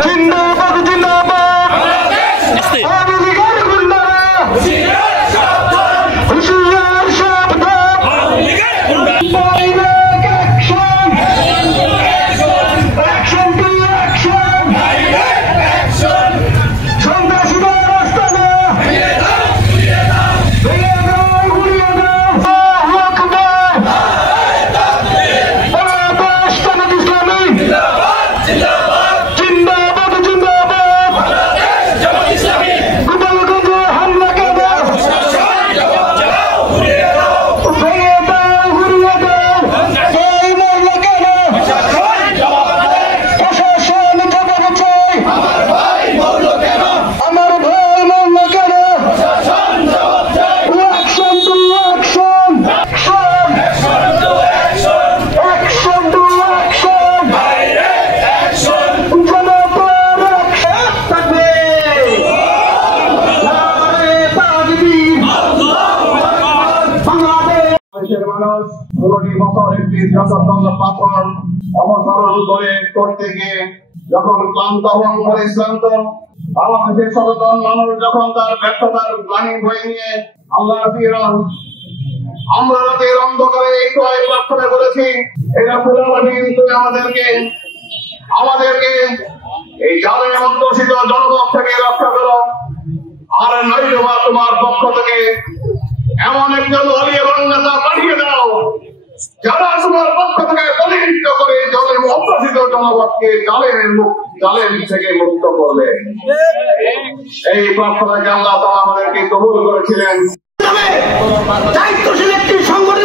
জিন্দাবাদ জিন্দাবাদ আওয়ামী লীগের গুন্ডারা হুঁশিয়ার সাবধান direct action action to action সন্ত্রাসীদের রাস্তা না ভেঙে দাও গুড়িয়ে দাও আল্লাহু আকবার বাংলাদেশ জামাত ইসলামী জিন্দাবাদ জিন্দাবাদ গোপালগঞ্জে হামলা কেন ভেঙে দাও গুড়িয়ে দাও এই মামলা কেন প্রশাসন জবাব চাই আমার ভাই মরলো কেন action to action action to action জনতার অ্যাকশন থাকবে নারে তাকবীর বাংলাদেশ দেশের মানুষ 16টি বছর একটি জনতন্ত্র পাথর অবসরণ করতে গিয়ে যখন ক্লান্ত এবং পরিশ্রান্ত বাংলাদেশের সচেতন মানুষ যখন তার ব্যর্থতার গ্লানি বয়ে নিয়ে আল্লাহর ফিরন আমরা রাতের অন্ধকারে এই কয়েক প্রার্থনা করেছি এটা পুরোপুরি কিন্তু আমাদেরকে এই জালের অন্তর্ষিত জনপদ থেকে রক্ষা করো আর নয়তো তোমার পক্ষ থেকে এমন একজন অলি এবং নেতা পাঠিয়ে দাও যারা তোমার পক্ষ থেকে পরিহিত করে জলের অন্তর্ষিত জনপদকে জালের থেকে মুক্ত করবে এই প্রার্থনাকে আল্লাহ তাআলা আমাদেরকে কবুল করেছিলেন দায়িত্বশীল একটি সংগঠন